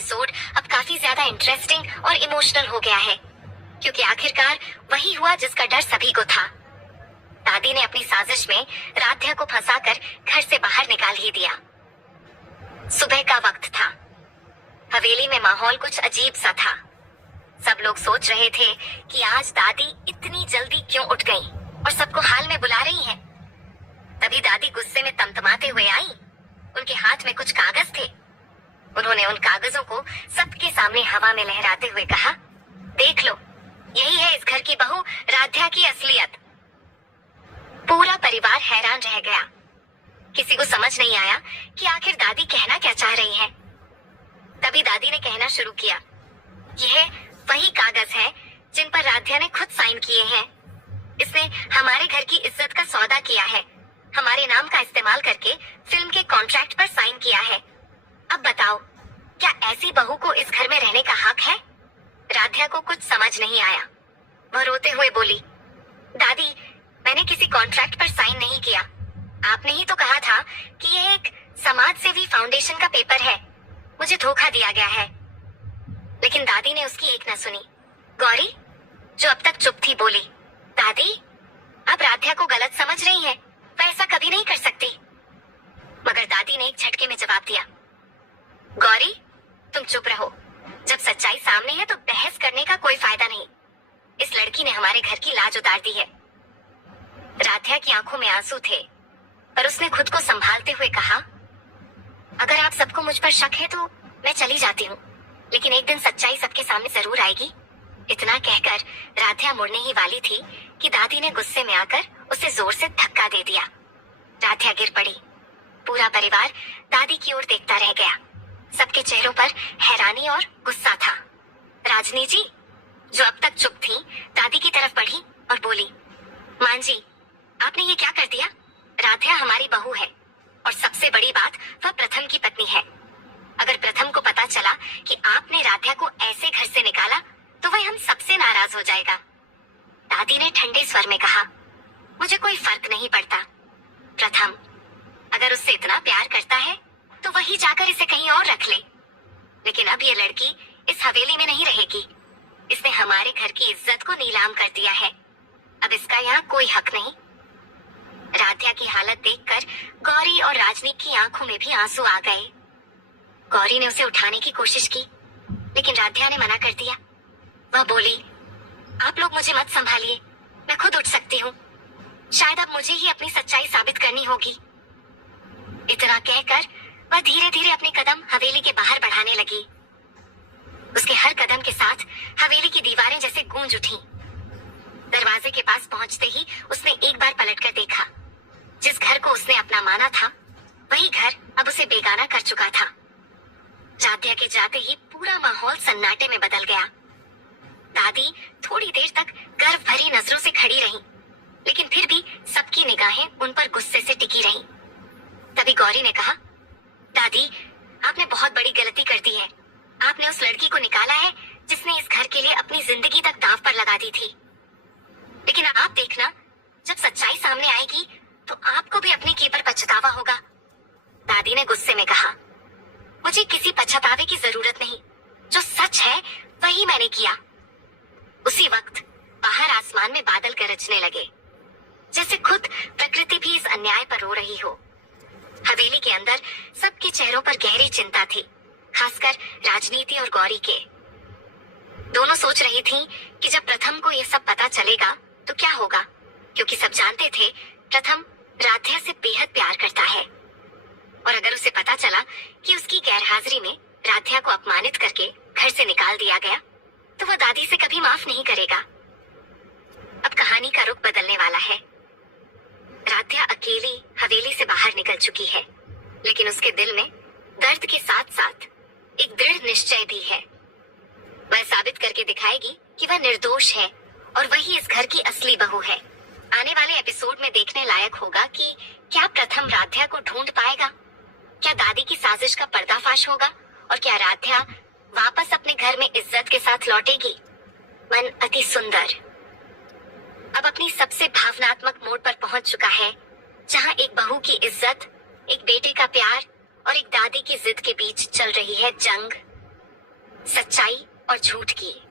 Episode अब काफी ज्यादा इंटरेस्टिंग और इमोशनल हो गया है, क्योंकि आखिरकार वही हुआ जिसका डर सभी को था। दादी ने अपनी साजिश में राध्या को फंसाकर घर से बाहर निकाल ही दिया। सुबह का वक्त था। हवेली में माहौल कुछ अजीब सा था। सब लोग सोच रहे थे कि आज दादी इतनी जल्दी क्यों उठ गई और सबको हाल में बुला रही हैं। तभी दादी गुस्से में तमतमाते हुए आई। उनके हाथ में कुछ कागज थे। उन्होंने उन कागजों को सबके सामने हवा में लहराते हुए कहा, देख लो, यही है इस घर की बहू राध्या की असलियत। पूरा परिवार हैरान रह गया। किसी को समझ नहीं आया कि आखिर दादी कहना क्या चाह रही हैं। तभी दादी ने कहना शुरू किया, यह वही कागज है जिन पर राध्या ने खुद साइन किए हैं। इसने हमारे घर की इज्जत का सौदा किया है, हमारे नाम का इस्तेमाल करके फिल्म के कॉन्ट्रैक्ट पर साइन किया है। अब बताओ, क्या ऐसी बहू को इस घर में रहने का हक है? राध्या को कुछ समझ नहीं आया। वह रोते हुए बोली, दादी, मैंने किसी कॉन्ट्रैक्ट पर साइन नहीं किया। आपने ही तो कहा था कि यह एक समाज सेवी फाउंडेशन का पेपर है। मुझे धोखा दिया गया है। लेकिन दादी ने उसकी एक न सुनी। गौरी, जो अब तक चुप थी, बोली, दादी, आप राध्या को गलत समझ रही हैं। वह ऐसा कभी नहीं कर सकती। मगर दादी ने एक झटके में जवाब दिया, गौरी, तुम चुप रहो। जब सच्चाई सामने है तो बहस करने का कोई फायदा नहीं। इस लड़की ने हमारे घर की लाज उतार दी है। राध्या की आंखों में आंसू थे, पर उसने खुद को संभालते हुए कहा, अगर आप सबको मुझ पर शक है तो मैं चली जाती हूँ, लेकिन एक दिन सच्चाई सबके सामने जरूर आएगी। इतना कहकर राध्या मुड़ने ही वाली थी कि दादी ने गुस्से में आकर उसे जोर से धक्का दे दिया। राध्या गिर पड़ी। पूरा परिवार दादी की ओर देखता रह गया। सबके चेहरों पर हैरानी और गुस्सा था। राजनी जी, जो अब तक चुप थी, दादी की तरफ बढ़ी और बोली, मां जी, आपने ये क्या कर दिया? राध्या हमारी बहू है और सबसे बड़ी बात, वह प्रथम की पत्नी है। अगर प्रथम को पता चला कि आपने राध्या को ऐसे घर से निकाला तो वह हम सबसे नाराज हो जाएगा। दादी ने ठंडे स्वर में कहा, मुझे कोई फर्क नहीं पड़ता। प्रथम अगर उससे इतना प्यार करता है तो वही जाकर इसे कहीं और रख ले। लेकिन अब ये लड़की इस हवेली में नहीं रहेगी। इसने हमारे घर की इज्जत को नीलाम कर दिया है। अब इसका यहाँ कोई हक नहीं। राध्या की हालत देखकर गौरी और राजनी की आंखों में भी आंसू आ गए। गौरी ने उसे उठाने की कोशिश की, लेकिन राध्या ने मना कर दिया। वह बोली, आप लोग मुझे मत संभालिए, मैं खुद उठ सकती हूँ। शायद अब मुझे ही अपनी सच्चाई साबित करनी होगी। इतना कहकर वह धीरे धीरे अपने कदम हवेली के बाहर बढ़ाने लगी। उसके हर कदम के साथ हवेली की दीवारें जैसे गूंज उठी। दरवाजे के पास पहुंचते ही उसने एक बार पलटकर देखा। जिस घर को उसने अपना माना था, वही घर अब उसे बेगाना कर चुका था। राध्या के जाते ही पूरा माहौल सन्नाटे में बदल गया। दादी थोड़ी देर तक गर्व भरी नजरों से खड़ी रही, लेकिन फिर भी सबकी निगाहें उन पर गुस्से से टिकी रहीं। तभी गौरी ने कहा, दादी, आपने बहुत बड़ी गलती कर दी है। आपने उस लड़की को निकाला है जिसने इस घर के लिए अपनी जिंदगी तक दांव पर लगा दी थी। लेकिन आप देखना, जब सच्चाई सामने आएगी तो आपको भी अपनी की पर पछतावा होगा। दादी ने गुस्से में कहा, मुझे किसी पछतावे की जरूरत नहीं। जो सच है वही मैंने किया। उसी वक्त बाहर आसमान में बादल गरजने लगे, जैसे खुद प्रकृति भी इस अन्याय पर रो रही हो। हवेली के अंदर सबके चेहरों पर गहरी चिंता थी, खासकर राजनीति और गौरी के। दोनों सोच रही थीं कि जब प्रथम को ये सब पता चलेगा तो क्या होगा, क्योंकि सब जानते थे प्रथम राध्या से बेहद प्यार करता है। और अगर उसे पता चला कि उसकी गैरहाजिरी में राध्या को अपमानित करके घर से निकाल दिया गया, तो वह दादी से कभी माफ नहीं करेगा। अब कहानी का रुख बदलने वाला है। राध्या अकेली हवेली से बाहर निकल चुकी है, लेकिन उसके दिल में दर्द के साथ साथ एक दृढ़ निश्चय भी है। वह साबित करके दिखाएगी कि वह निर्दोष है और वही इस घर की असली बहू है। आने वाले एपिसोड में देखने लायक होगा कि क्या प्रथम राध्या को ढूंढ पाएगा, क्या दादी की साजिश का पर्दाफाश होगा और क्या राध्या वापस अपने घर में इज्जत के साथ लौटेगी। मन अति सुंदर अब अपनी सबसे भावनात्मक मोड़ पर पहुंच चुका है, जहां एक बहू की इज्जत, एक बेटे का प्यार और एक दादी की जिद के बीच चल रही है जंग। सच्चाई और झूठ की।